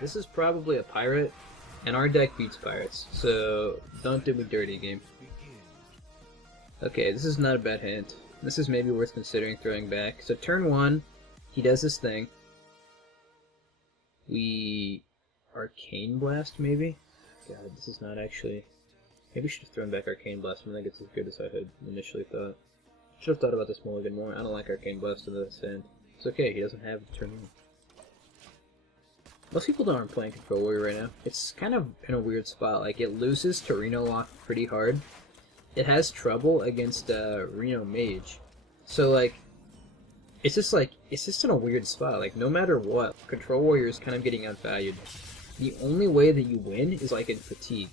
This is probably a pirate, and our deck beats pirates, so don't do me dirty, game. Okay, this is not a bad hand. This is maybe worth considering throwing back. So turn 1, he does this thing. We Arcane Blast, maybe? God, this is not actually... Maybe we should have thrown back Arcane Blast. I don't think it's as good as I had initially thought. Should have thought about this mulligan more. I don't like Arcane Blast in this hand. It's okay, he doesn't have turn 1. Most people aren't playing Control Warrior right now. It's kind of in a weird spot. Like, it loses to Reno lock pretty hard. It has trouble against Reno Mage. So, like, it's just in a weird spot. Like, no matter what, Control Warrior is kind of getting outvalued. The only way that you win is, like, in Fatigue.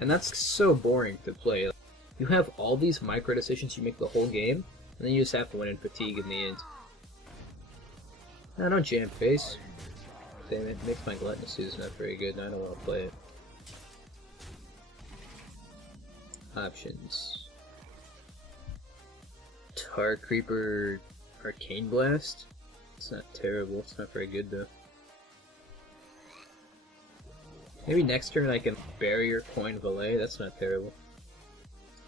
And that's so boring to play. You have all these micro decisions you make the whole game, and then you just have to win in Fatigue in the end. No, don't jam face. Damn it, makes my Gluttonous Suit not very good, and I don't want to play it. Options. Tar Creeper Arcane Blast? It's not terrible, it's not very good though. Maybe next turn I can Barrier Coin Valet, that's not terrible.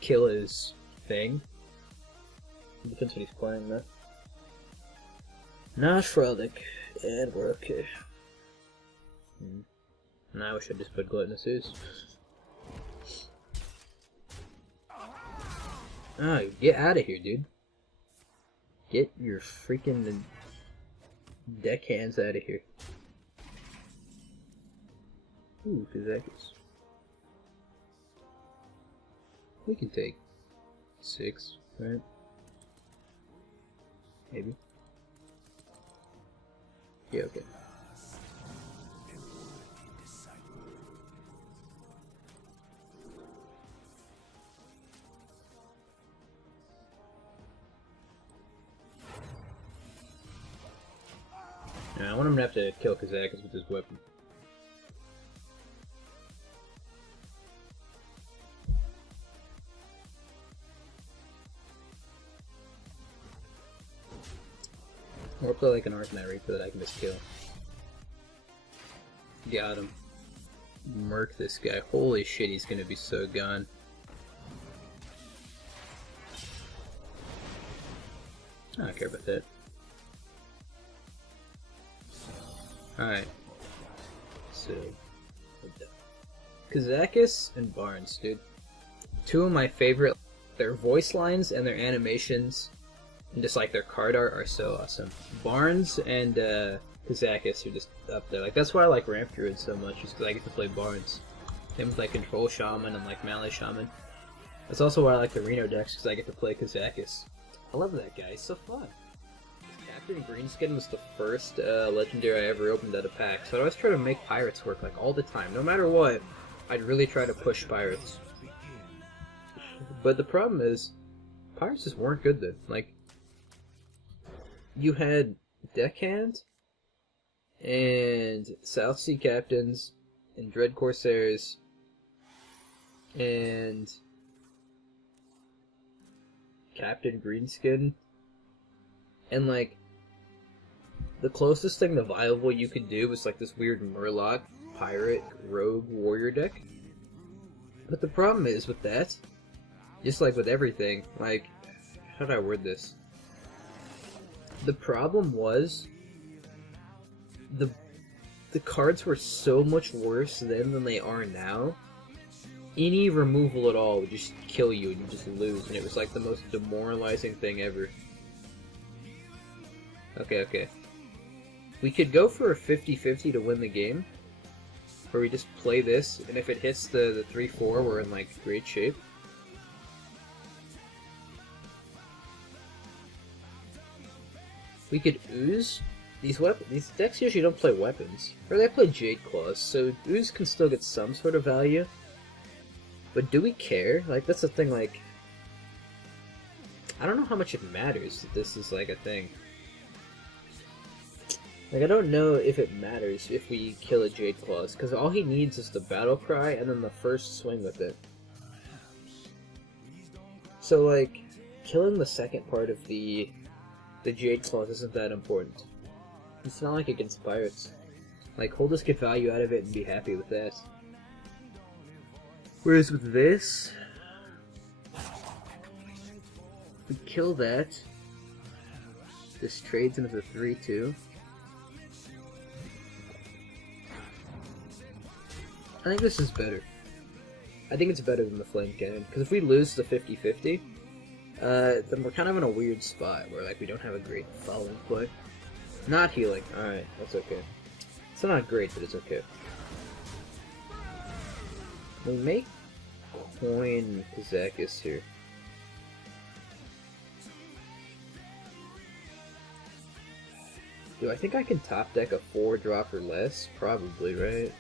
Kill his thing. Depends what he's playing though. Not Frolic, and we're okay. Now I wish I just put Gluttonous Suit. Oh, get out of here, dude. Get your freaking Deckhands out of here. Ooh, Kazakis. We can take 6, right? Maybe. Yeah, okay. I want him to have to kill Kazakis with his weapon. Or play like an Arcanite Reaper that I can just kill. Got him. Murk this guy. Holy shit, he's gonna be so gone. I don't care about that. Alright. So, Kazakis and Barnes, dude. Two of my favorite. Their voice lines and their animations, and just like their card art, are so awesome. Barnes and Kazakis are just up there. Like, that's why I like Ramp Druid so much, just because I get to play Barnes. Same with like Control Shaman and like Melee Shaman. That's also why I like the Reno decks, because I get to play Kazakis. I love that guy, he's so fun. Captain Greenskin was the first legendary I ever opened at a pack, so I always try to make pirates work like all the time. No matter what, I'd really try to push pirates. But the problem is, pirates just weren't good then. Like, you had Deckhand, and South Sea Captains, and Dread Corsairs, and Captain Greenskin, and like, the closest thing to viable you could do was like this weird Murloc pirate rogue warrior deck. But the problem is with that, just like with everything, like, how do I word this? The problem was the cards were so much worse then than they are now. Any removal at all would just kill you and you just lose, and it was like the most demoralizing thing ever. Okay. We could go for a 50-50 to win the game, where we just play this, and if it hits the 3-4, we're in like great shape. We could ooze. These decks usually don't play weapons, or they play Jade Claws, so ooze can still get some sort of value. But do we care? Like, that's the thing. Like, I don't know how much it matters that this is like a thing. Like, I don't know if it matters if we kill a Jade Claws, because all he needs is the Battle Cry and then the first swing with it. So, like, killing the second part of the Jade Claws isn't that important. It's not like against pirates. Like, he'll just get value out of it and be happy with that. Whereas with this, we kill that. This trades into the 3-2. I think this is better. I think it's better than the Flame Cannon, because if we lose the 50-50, then we're kind of in a weird spot where like we don't have a great following play. Not healing. Alright, that's okay. It's not great, but it's okay. We may coin Kazakis here. Do I think I can top deck a 4-drop or less? Probably, right?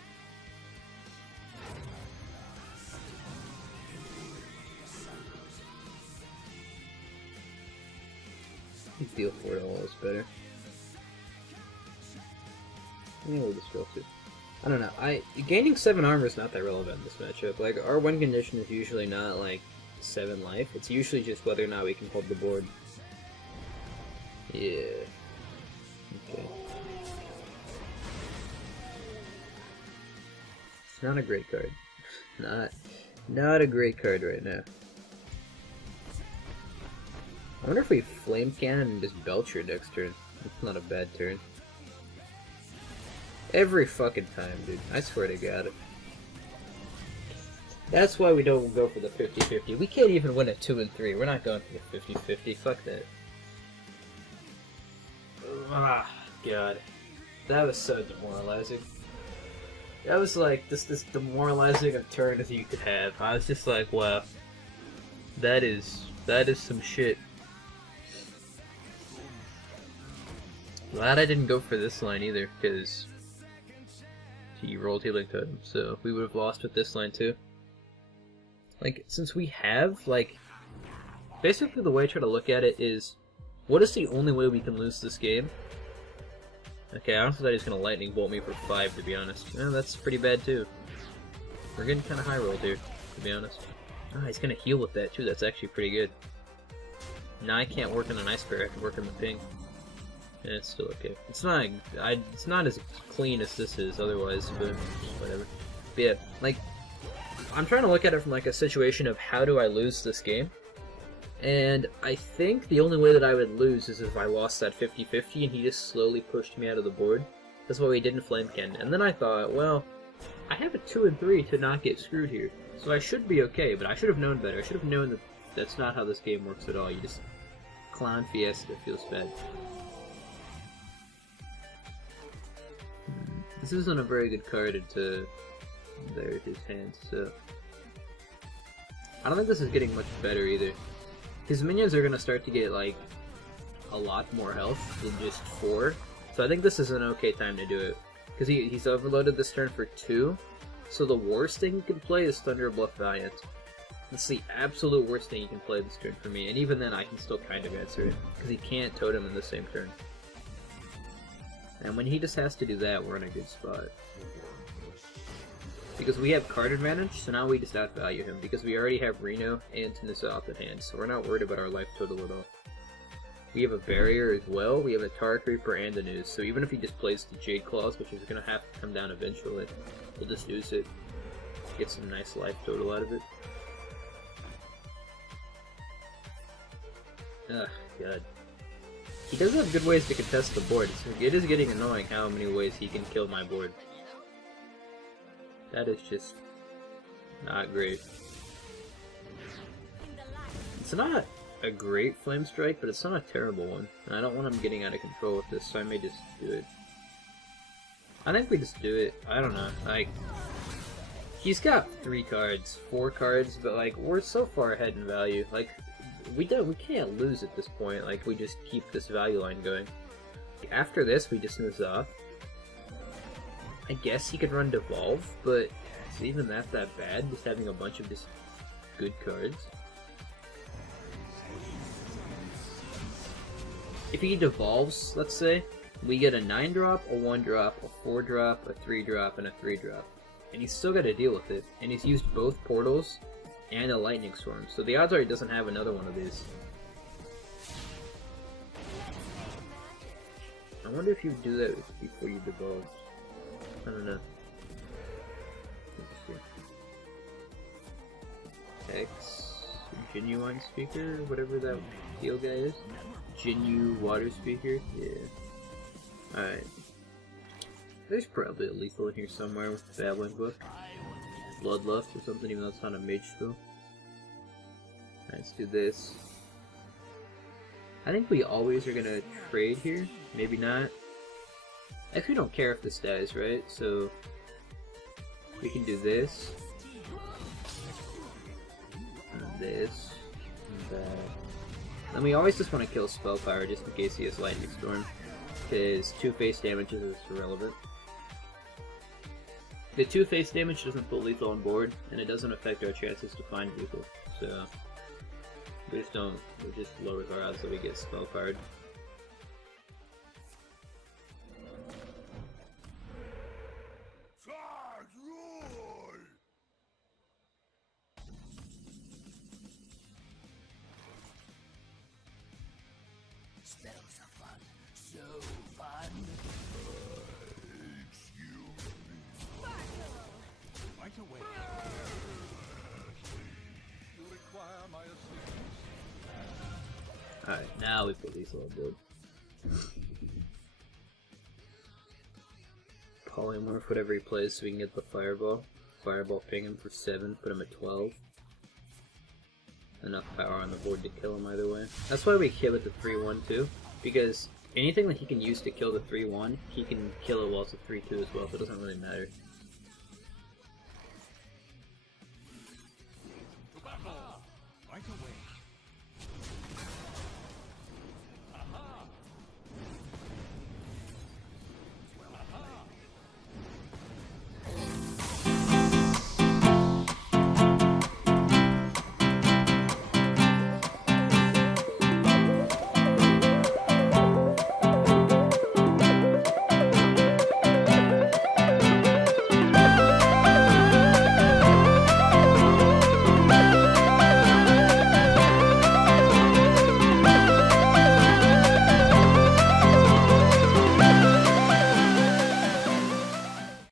Deal 4 to all is better. Maybe we'll just go to. I don't know. Gaining 7 armor is not that relevant in this matchup. Like, our win condition is usually not like 7 life. It's usually just whether or not we can hold the board. Yeah. Okay. It's not a great card. Not a great card right now. I wonder if we Flame Cannon and just Belcher next turn. It's not a bad turn. Every fucking time, dude. I swear to God. That's why we don't go for the 50-50. We can't even win a 2 and 3. We're not going for the 50-50. Fuck that. Ah, God. That was so demoralizing. That was like this demoralizing a turn as you could have. I was just like, wow. That is some shit. Glad I didn't go for this line either, because he rolled Healing Totem, so we would have lost with this line too. Like, since we have, like, basically the way I try to look at it is, what is the only way we can lose this game? Okay, I honestly thought he was going to Lightning Bolt me for 5, to be honest. Yeah, that's pretty bad too. We're getting kind of high rolled here, to be honest. Ah, he's going to heal with that too, that's actually pretty good. Now I can't work on an Ice Bear, I can work on the ping. Yeah, it's still okay. It's not as clean as this is otherwise, but whatever. But yeah, like, I'm trying to look at it from like a situation of how do I lose this game? And I think the only way that I would lose is if I lost that 50-50 and he just slowly pushed me out of the board. That's why we didn't Flame Cannon. And then I thought, well, I have a 2 and 3 to not get screwed here. So I should be okay, but I should have known better. I should have known that that's not how this game works at all. You just clown Fiesta, feels bad. This isn't a very good card into his hands, so I don't think this is getting much better either. His minions are gonna start to get like a lot more health than just 4, so I think this is an okay time to do it. Because he's overloaded this turn for 2, so the worst thing he can play is Thunder Bluff Valiant. That's the absolute worst thing he can play this turn for me, and even then I can still kind of answer it, because he can't Totem in the same turn. And when he just has to do that, we're in a good spot. Because we have card advantage, so now we just outvalue him, because we already have Reno and Tanizop at hand, so we're not worried about our life total at all. We have a barrier as well, we have a Tar Creeper and a Noose, so even if he just plays the Jade Claws, which is going to have to come down eventually, we'll just use it, get some nice life total out of it. Ugh, God. He does have good ways to contest the board. It is getting annoying how many ways he can kill my board. That is just not great. It's not a great Flame Strike, but it's not a terrible one. And I don't want him getting out of control with this, so I may just do it. I think we just do it. I don't know. Like, he's got 3 cards, 4 cards, but like we're so far ahead in value. Like, we can't lose at this point. Like, we just keep this value line going. After this, we just move off. I guess he could run Devolve, but is even that bad? Just having a bunch of just good cards. If he devolves, let's say, we get a 9-drop, a 1-drop, a 4-drop, a 3-drop, and a 3-drop. And he's still got to deal with it. And he's used both portals and a Lightning Storm, so the odds are he doesn't have another one of these. I wonder if you do that before you devolve. I don't know. X genuine speaker, whatever that deal guy is. Genu water speaker, yeah. Alright. There's probably a lethal in here somewhere with the Babbling book. Bloodlust or something, even though it's not a mage spell. Alright, let's do this. I think we always are gonna trade here. Maybe not. Actually, we don't care if this dies, right? So we can do this. And this. And that. And we always just want to kill Spellfire just in case he has Lightning Storm. Because 2 face damage is irrelevant. The 2 face damage doesn't put lethal on board, and it doesn't affect our chances to find lethal. So we just don't. It just lowers our odds that we get Spellfired. Spells are fun, so fun. Right away. You require my assistance. Alright, now we put lethal on board. Polymorph whatever he plays so we can get the Fireball. Fireball ping him for 7, put him at 12. Enough power on the board to kill him either way. That's why we kill it to 3-1 too, because anything that he can use to kill the 3-1, he can kill it while it's a 3-2 as well, so it doesn't really matter.